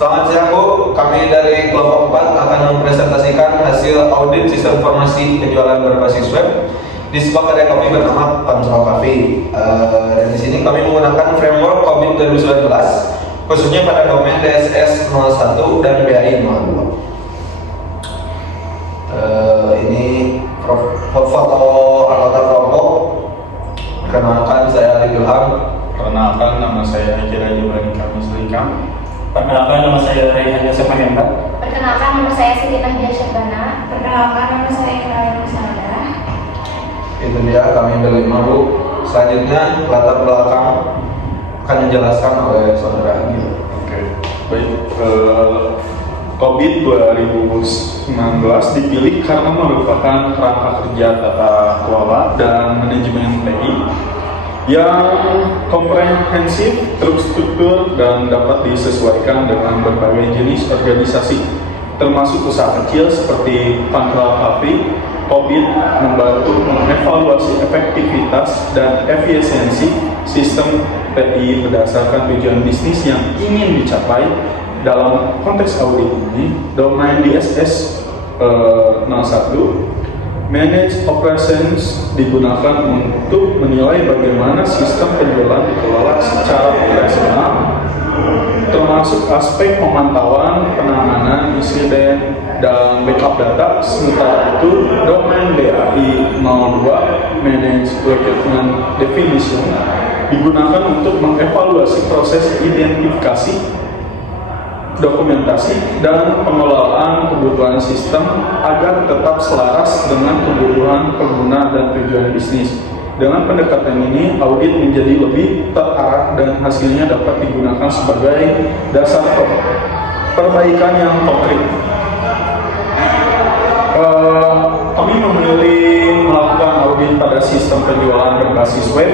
Selamat siang Bu, kami dari kelompok 4 akan mempresentasikan hasil audit sistem informasi penjualan berbasis web di sebuah kedai kopi bernama Pancoa Cafe. Dan di sini kami menggunakan framework COVID 2019, khususnya pada domain DSS 01 dan BAI 02. Ini foto anggota kelompok. Perkenalkan, saya Ali Ilham. Perkenalkan, nama saya Akira Jibrani Kamislikam. Perkenalkan, nama saya Raihan Yosef Mahendra. Perkenalkan, nama saya Siti Nahdia Syabana. Perkenalkan, nama saya Iqra Nusada. Itu dia, kami berlima Bu. Selanjutnya latar belakang akan dijelaskan oleh saudara Agil. Oke, baik. COVID 2019 dipilih karena merupakan kerangka kerja tata kelola dan manajemen TI yang komprehensif, terstruktur, dan dapat disesuaikan dengan berbagai jenis organisasi, termasuk usaha kecil seperti Pancoa Cafe. COVID membantu mengevaluasi efektivitas dan efisiensi sistem TI berdasarkan tujuan bisnis yang ingin dicapai. Dalam konteks audit ini, domain DSS 01 Manage Operations digunakan untuk menilai bagaimana sistem penjualan dikelola secara operasional, termasuk aspek pemantauan, penanganan insiden, dan backup data. Sementara itu, domain BAI 02 Manage Recruitment Definition digunakan untuk mengevaluasi proses identifikasi, dokumentasi, dan pengelolaan kebutuhan sistem agar tetap selaras dengan kebutuhan pengguna dan tujuan bisnis. Dengan pendekatan ini, audit menjadi lebih terarah dan hasilnya dapat digunakan sebagai dasar perbaikan yang konkret. Kami memilih melakukan audit pada sistem penjualan berbasis web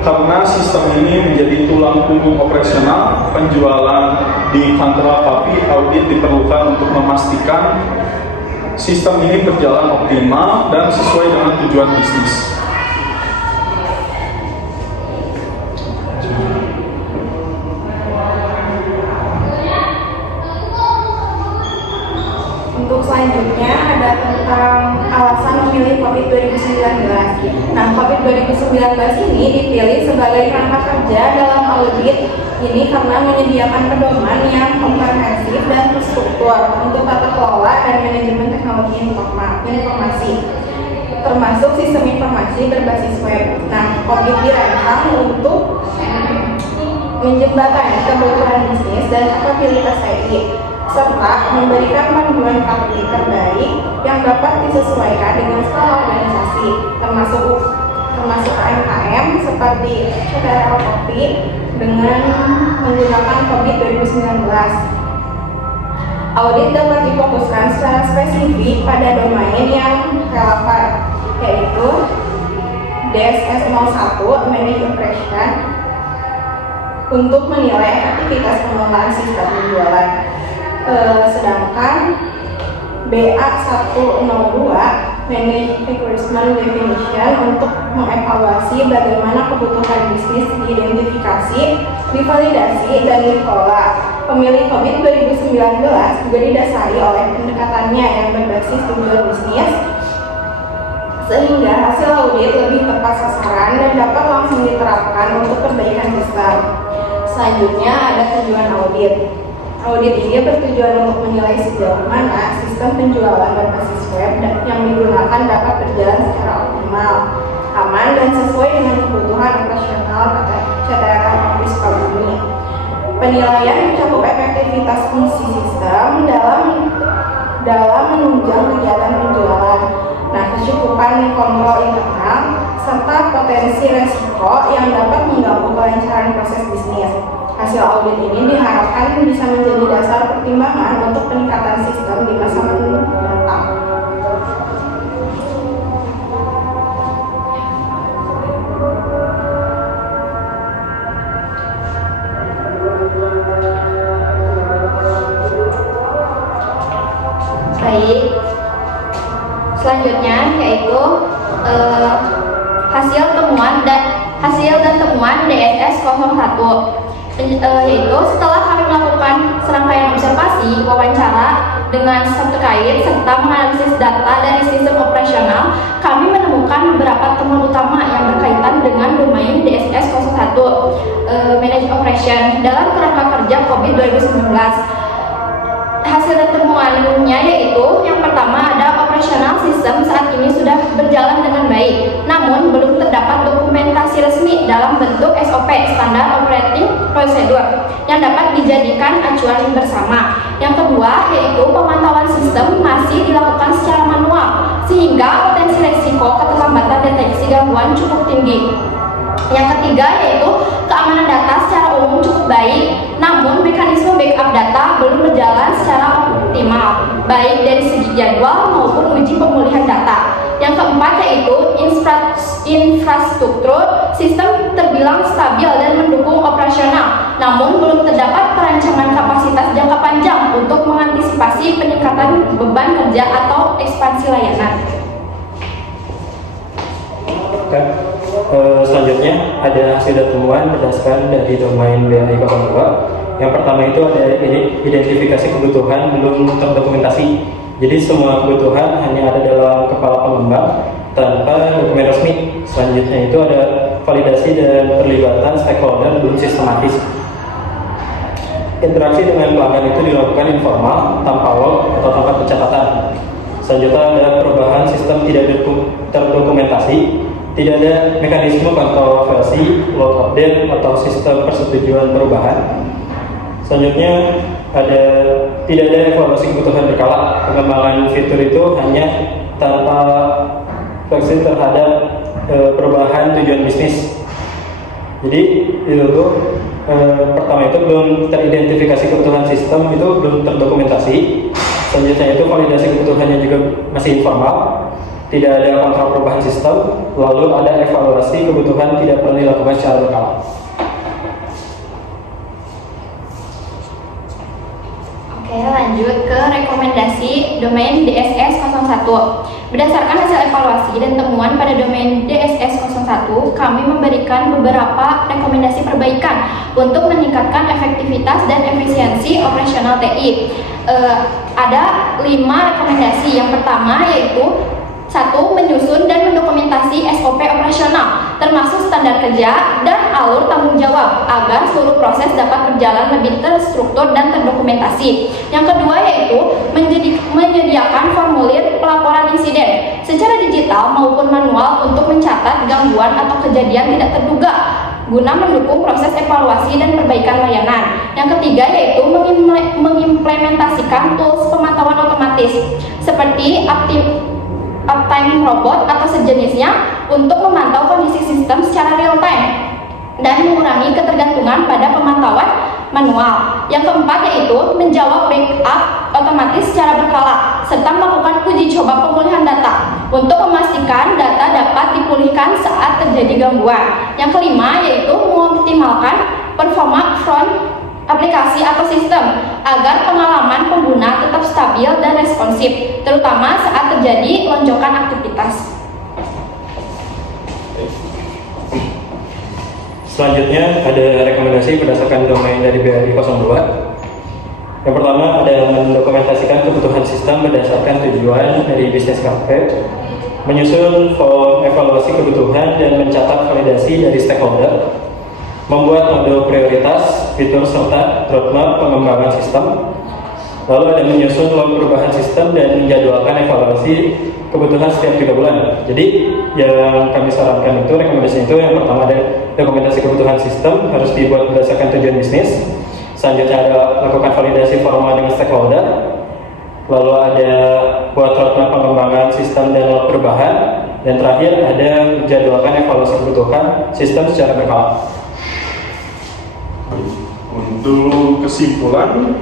karena sistem ini menjadi tulang punggung operasional penjualan di Pancoa Cafe. Audit diperlukan untuk memastikan sistem ini berjalan optimal dan sesuai dengan tujuan bisnis. Untuk selanjutnya ada tentang alasan memilih COVID 2019. Nah, COVID 2019 ini dipilih sebagai kerangka kerja dalam audit ini karena menyediakan pedoman yang komprehensif dan terstruktur untuk tata kelola dan manajemen teknologi informasi, termasuk sistem informasi berbasis web. Nah, COVID dirancang untuk menjembatani kebutuhan bisnis dan kapabilitas TI, serta memberikan panduan praktik terbaik yang dapat disesuaikan dengan skala organisasi, termasuk UMKM seperti Kedai Kopi dengan menggunakan COVID 2019. Audit dapat difokuskan secara spesifik pada domain yang relevan, yaitu DSS 01 Manage Operation untuk menilai efektivitas pengelolaan sistem penjualan. Sedangkan BA 102 Manage Recruitment Definition untuk mengevaluasi bagaimana kebutuhan bisnis diidentifikasi, divalidasi, dan dikelola. Pemilih COVID 2019 juga didasari oleh pendekatannya yang berbasis tujuan bisnis, sehingga hasil audit lebih tepat sasaran dan dapat langsung diterapkan untuk perbaikan sistem. Selanjutnya ada tujuan audit. Audit ini bertujuan untuk menilai sejauh mana sistem penjualan berbasis web yang digunakan dapat berjalan secara optimal, aman, dan sesuai dengan kebutuhan operasional CTRL Sukabumi. Penilaian mencakup efektivitas fungsi sistem dalam menunjang kegiatan penjualan, kecukupan kontrol internal, serta potensi resiko yang dapat mengganggu kelancaran proses bisnis. Hasil audit ini diharapkan bisa menjadi dasar pertimbangan untuk peningkatan sistem di masa mendatang. Baik, selanjutnya yaitu hasil dan temuan DSS 01. Yaitu setelah kami melakukan serangkaian observasi dengan terkait serta menganalisis data dari sistem operasional, kami menemukan beberapa temuan utama yang berkaitan dengan domain DSS 01 Manage Operation dalam kerangka kerja COVID 2019. Hasil temuannya yaitu yang pertama ada operasional sistem saat ini sudah berjalan dengan baik, namun belum terdapat dokumentasi resmi dalam bentuk SOP (Standard Operating Procedure) yang dapat dijadikan acuan bersama. Yang kedua yaitu pemantauan sistem masih dilakukan secara manual sehingga potensi risiko keterlambatan deteksi gangguan cukup tinggi. Yang ketiga yaitu keamanan data secara umum cukup baik, namun mekanisme backup data belum berjalan secara optimal, baik dari segi jadwal maupun uji pemulihan data. Yang keempat yaitu infrastruktur sistem terbilang stabil dan mendukung operasional, namun belum terdapat perancangan kapasitas jangka panjang untuk mengantisipasi peningkatan beban kerja atau ekspansi layanan. Selanjutnya ada hasil temuan berdasarkan dari domain BAI 02. Yang pertama itu ada identifikasi kebutuhan belum terdokumentasi. Jadi semua kebutuhan hanya ada dalam kepala pengembang tanpa dokumen resmi. Selanjutnya itu ada validasi dan perlibatan stakeholder belum sistematis. Interaksi dengan pelanggan itu dilakukan informal, tanpa log atau tanpa pencatatan. Selanjutnya ada perubahan sistem tidak terdokumentasi. Tidak ada mekanisme kontrol versi, log update, atau sistem persetujuan perubahan. Selanjutnya tidak ada evaluasi kebutuhan berkala. Pengembangan fitur itu hanya tanpa versi terhadap perubahan tujuan bisnis. Jadi itu pertama itu belum teridentifikasi kebutuhan sistem, itu belum terdokumentasi. Selanjutnya itu validasi kebutuhannya juga masih informal. Tidak ada kontrol perubahan sistem, lalu ada evaluasi kebutuhan tidak perlu dilakukan secara berkala. Oke, lanjut ke rekomendasi domain DSS 01. Berdasarkan hasil evaluasi dan temuan pada domain DSS 01, kami memberikan beberapa rekomendasi perbaikan untuk meningkatkan efektivitas dan efisiensi operasional TI. Ada 5 rekomendasi. Yang pertama yaitu 1. Menyusun dan mendokumentasi SOP operasional, termasuk standar kerja dan alur tanggung jawab, agar seluruh proses dapat berjalan lebih terstruktur dan terdokumentasi. Yang kedua yaitu menyediakan formulir pelaporan insiden secara digital maupun manual untuk mencatat gangguan atau kejadian tidak terduga, guna mendukung proses evaluasi dan perbaikan layanan. Yang ketiga yaitu mengimplementasikan tools pemantauan otomatis seperti uptime robot atau sejenisnya untuk memantau kondisi sistem secara real time dan mengurangi ketergantungan pada pemantauan manual. Yang keempat yaitu menjawab backup otomatis secara berkala serta melakukan uji coba pemulihan data untuk memastikan data dapat dipulihkan saat terjadi gangguan. Yang kelima yaitu mengoptimalkan performa front aplikasi atau sistem agar pengalaman pengguna tetap stabil dan responsif, terutama saat terjadi lonjakan aktivitas. Selanjutnya ada rekomendasi berdasarkan domain dari BRI 02. Yang pertama ada mendokumentasikan kebutuhan sistem berdasarkan tujuan dari bisnis karpet, menyusun form evaluasi kebutuhan dan mencatat validasi dari stakeholder, membuat model prioritas, fitur serta roadmap pengembangan sistem. Lalu ada menyusun log perubahan sistem dan menjadwalkan evaluasi kebutuhan setiap 3 bulan. Jadi yang kami sarankan itu, rekomendasi itu yang pertama ada dokumentasi kebutuhan sistem harus dibuat berdasarkan tujuan bisnis. Selanjutnya ada lakukan validasi formal dengan stakeholder. Lalu ada buat roadmap pengembangan sistem dan log perubahan. Dan terakhir ada menjadwalkan evaluasi kebutuhan sistem secara berkala. Untuk kesimpulan,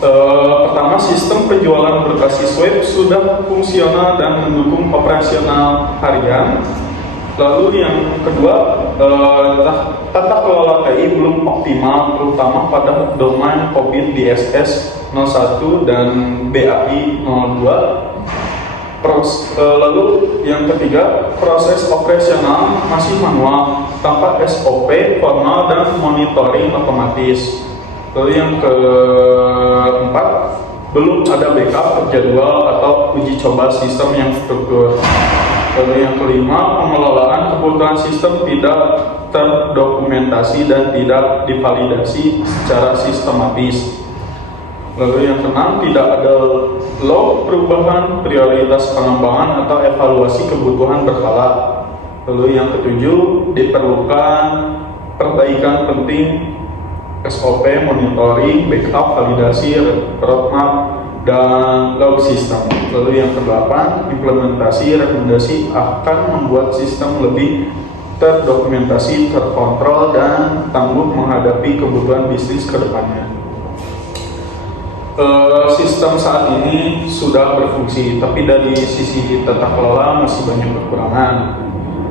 pertama, sistem penjualan berbasis web sudah fungsional dan mendukung operasional harian. Lalu yang kedua, tata kelola TI belum optimal, terutama pada domain COVID DSS 01 dan BAI 02. Lalu yang ketiga, proses operasional masih manual tanpa SOP formal dan monitoring otomatis. Lalu yang keempat, belum ada backup jadwal atau uji coba sistem yang struktur. Lalu yang kelima, pengelolaan kebutuhan sistem tidak terdokumentasi dan tidak divalidasi secara sistematis. Lalu yang keenam, tidak ada log perubahan, prioritas pengembangan atau evaluasi kebutuhan berkala. Lalu yang ketujuh, diperlukan perbaikan penting SOP, monitoring, backup, validasi, roadmap, dan log sistem. Lalu yang kedelapan, implementasi rekomendasi akan membuat sistem lebih terdokumentasi, terkontrol, dan tangguh menghadapi kebutuhan bisnis ke depannya. Sistem saat ini sudah berfungsi, tapi dari sisi tata kelola masih banyak kekurangan.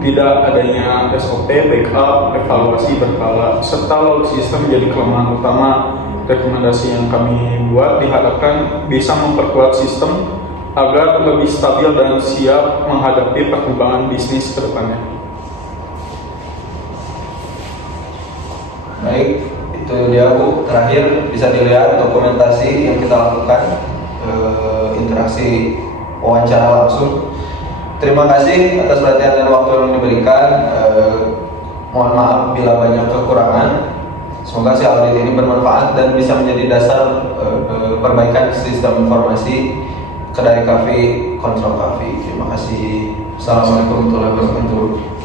Tidak adanya SOP, backup, evaluasi berkala, serta log sistem menjadi kelemahan utama. Rekomendasi yang kami buat diharapkan bisa memperkuat sistem agar lebih stabil dan siap menghadapi perkembangan bisnis ke depannya. Baik, itu dia Bu. Terakhir bisa dilihat dokumentasi yang kita lakukan, interaksi wawancara langsung. Terima kasih atas perhatian dan waktu yang diberikan. Mohon maaf bila banyak kekurangan. Semoga si audit ini bermanfaat dan bisa menjadi dasar perbaikan sistem informasi Kedai Coffee, Control Coffee. Terima kasih. Assalamualaikum warahmatullahi wabarakatuh.